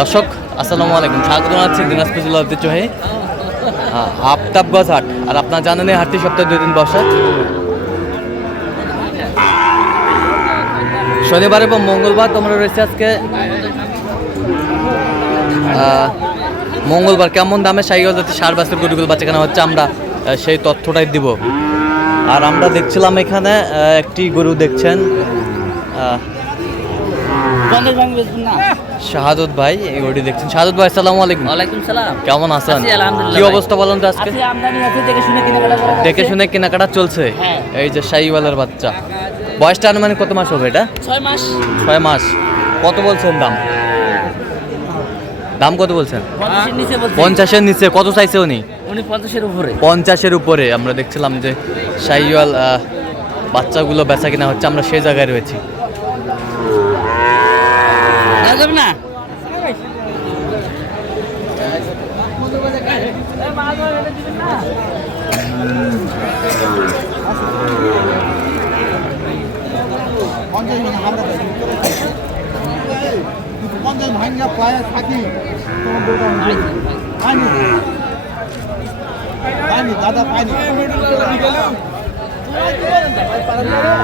দর্শক আসসালামু আলাইকুম, স্বাগত জানাচ্ছি দিনাজপুর জেলার ঐতিহ্যবাহী আফতাবগঞ্জ হাট। আর আপনারা জানেন এই হাটটি সপ্তাহে 2 দিন বসে, শনিবার এবং মঙ্গলবার। তোমরা রয়েছে আজকে মঙ্গলবার। কেমন দামে সাইকেল যাতে সার বাসের গরুগুলো বাচ্চা কেনা হচ্ছে, আমরা সেই তথ্যটাই দিব। আর আমরা দেখছিলাম এখানে একটি গরু দেখছেন শাহাদত ভাই, এই গরুটি দেখছেন। শাহাদত ভাই আসসালামু আলাইকুম। ওয়ালাইকুম সালাম। কেমন আছেন? আলহামদুলিল্লাহ। কি অবস্থা বলেন তো আজকে? আমদানি আছে, দেখে শুনে কেনাকাটা চলছে। হ্যাঁ। এই যে শাহিওয়ালের বাচ্চা, বয়সটা আনুমানিক কত মাস হবে এটা? 6 মাস। 6 মাস। কত বলছেন দাম? কত বলছেন? 50 এর নিচে বলছি। 50-এর নিচে। কত চাইছে উনি? 50 এর উপরে। 50-এর উপরে। আমরা দেখছিলাম যে শাহিওয়াল বাচ্চাগুলো বেচা কিনা হচ্ছে, আমরা সেই জায়গায় রয়েছি। যাবে না।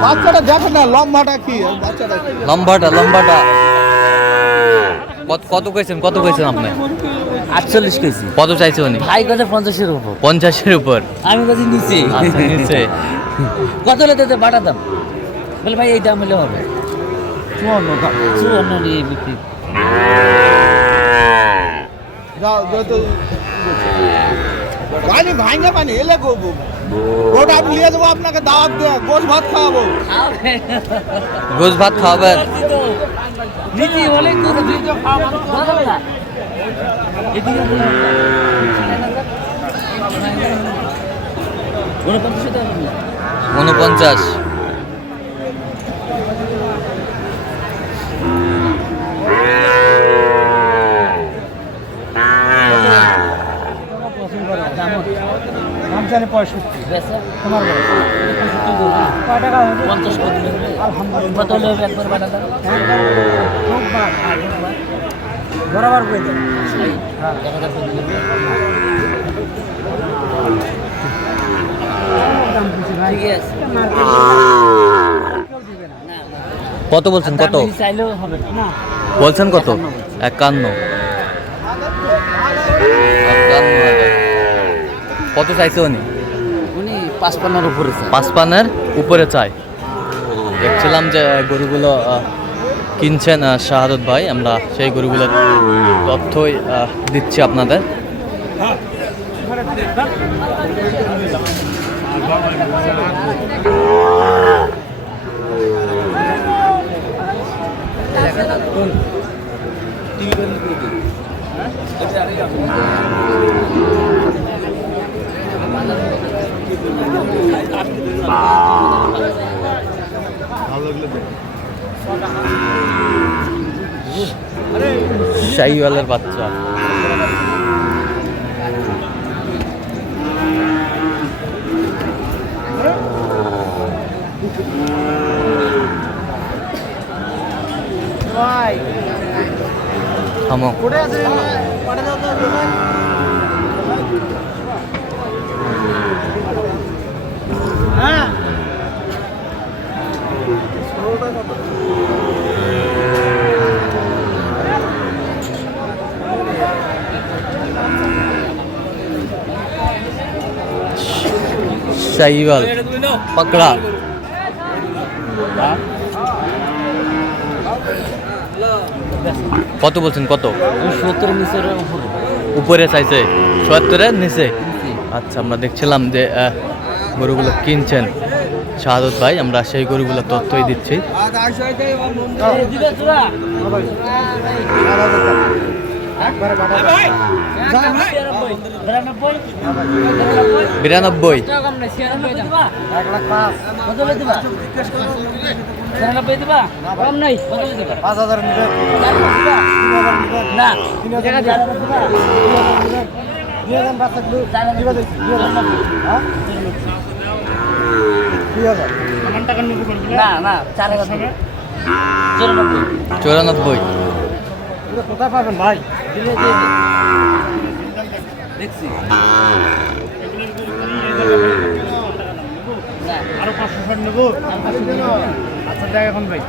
বাচ্চাটা দেখেন না, লম্বাটা কি লম্বাটা কত কইছেন আপনি? 48 কেজি। কত চাইছে উনি? ভাই কাছে 50 এর উপর। 50-এর উপর। আমি কাছে নিচে। আচ্ছা, নিচে। কত হলে দিতে বাটা দাম? বলে ভাই এই দাম হলে হবে। 54 নিয়ে বিক্রি। পানি ভাঙা পানি এলে ওটা আমি নিয়ে যাবো, আপনাকে দাওয়াত দেওয়া, গোশ ভাত খাওয়াবো। গোশ ভাত খাওয়াবেন? নিচে অনেক দূর খাওয়াবো না। এদিকে 49। বরাবর করে কত বলছেন? কত চাইলেও হবে না। বলছেন? কত? 51। কত চাইছে উনি? উনি 55 উপরে। 55-এর উপরে চাই। দেখছিলাম যে গরুগুলো কিনছেন শাহাদত ভাই, আমরা সেই গরুগুলোর তথ্যই দিচ্ছি আপনাদের। শাহিওয়ালের বাচ্চা। থামো। শাহিওয়াল পাকড়া। কত বলছেন? কত? 70 নিচের উপরে। উপরে চাইছে 70-এর নিচে। আচ্ছা, আমরা দেখছিলাম যে গরুগুলো কিনছেন শাহাদত ভাই, আমরা সেই গরুগুলো তথ্যই দিচ্ছি। 92। না 4000 94। কোথায় পাবেন ভাই? দিলে দিয়ে দে। দেখছি না আরো 500 নেবো। আচ্ছা দেখ এখন ভাই।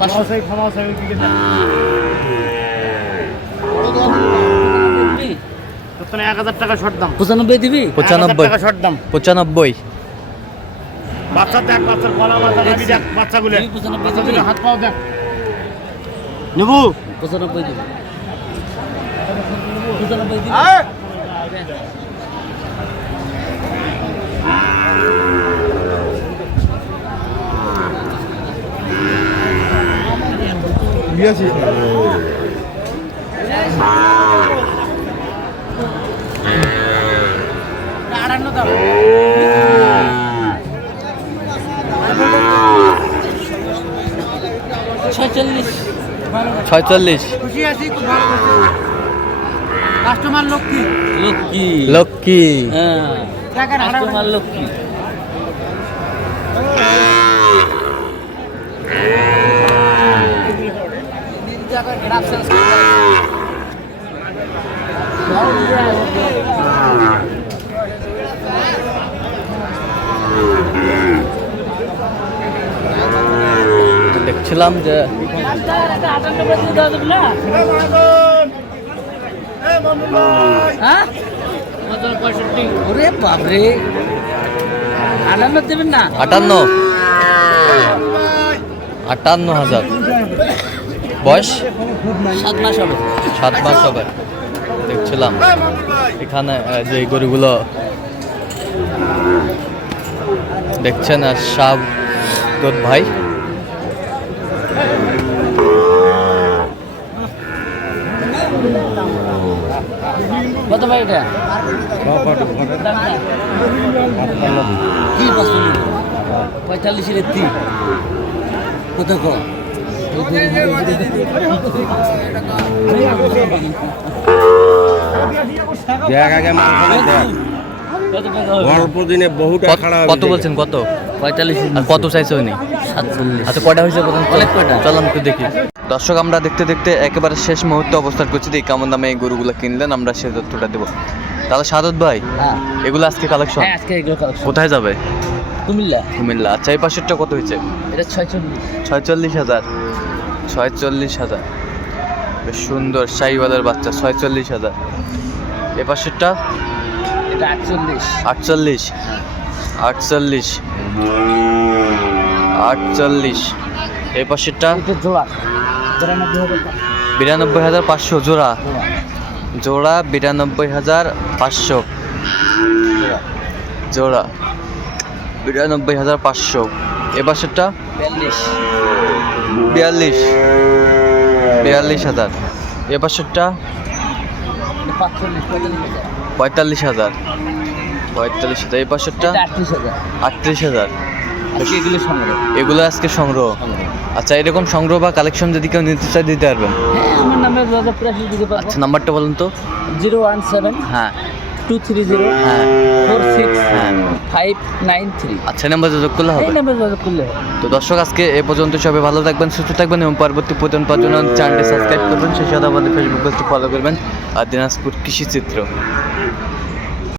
500 ক্ষমা চাই দিকে না। তোর 1000 টাকা শর্ট দাম। 95 দিবি 95 টাকা শর্ট দাম। 95 বাচ্চা দেখ, বাচ্চার গলা মাথা লাগি দেখ, বাচ্চাগুলো। দিবি 95 বাচ্চাগুলো দিবি হাত পাও দেখ। নেবো? 95 দিবি 95 দিবি দিয়েছিস না? ছয়চল্লিশ 46 খুশি আছি, খুব ভালো করছে। কাস্টমার লক্ষ্মী। লক্ষ্মী লক্ষ্মী হ্যাঁ টাকার হারা কাস্টমার লক্ষ্মী দেখছিলাম যে হ্যাঁ ওরে বাপরে 58 দেবেন না 58 58,000 বয়স 7 মাস হবে 7 মাস হবে। দেখছিলাম এখানে যে গরুগুলো দেখছেন শাহাদত ভাই, কত ভাই এটা কি 45 এর 3 কত কো দেখ আগে মাল দেখ। কত টাকা হবে অল্প দিনে বহুটা খাড়া হবে। কত বলছেন কত 45 আর কত চাইছে উনি? 47 আচ্ছা কয়টা হয়েছে বলুন তো? অনেক কয়টা। চলুন একটু দেখি। দর্শক আমরা দেখতে দেখতে একেবারে শেষ মুহূর্তে অবস্থান করছি, দেখি কেমন দামে এই গরুগুলো কিনলেন, আমরা সেই তথ্যটা দেবো। তাহলে শাহাদত ভাই হ্যাঁ এগুলো আজকে কালেকশন হ্যাঁ আজকে এগুলো কালেকশন কোথায় যাবে? কুমিল্লা কুমিল্লা। আচ্ছা এই পাশেরটা কত হয়েছে? এটা 46 46,000 46,000 বেশ সুন্দর শাহিওয়ালের বাচ্চা 46,000। এ পাশেরটা এটা 48 48 48 48। এই পাশেরটা এটা জোড়া 92,500 জোড়া জোড়া জোড়া 92,500 জোড়া 92,500। এ পাশেরটা 42 42,000। এ পাশেরটা 45 45,000 এই পাশেরটা 38,000 38,000। আজকে এগুলো সংগ্রহ এগুলো আজকে সংগ্রহ। আচ্ছা এরকম সংগ্রহ বা কালেকশন যদি কেউ নিতে চায় দিতে পারবেন? হ্যাঁ আমার নামে যোগাযোগ করে আসলে দিতে পারবো আচ্ছা নাম্বারটা বলুন তো। 017 হ্যাঁ 230 হ্যাঁ 46 593 আচ্ছা নাম্বার যোগাযোগ করলে এই হবে। নাম্বার যোগাযোগ করলে হবে। তো দর্শক আজকে এ পর্যন্ত সবাই ভালো থাকবেন, সুস্থ থাকবেন এবং পরবর্তী প্রতিদিন পাওয়ার জন্য চ্যানেলটি সাবস্ক্রাইব করবেন, সেই সাথে আমাদের ফেসবুক পেজটি ফলো করবেন আর দিনাজপুর কৃষি চিত্র।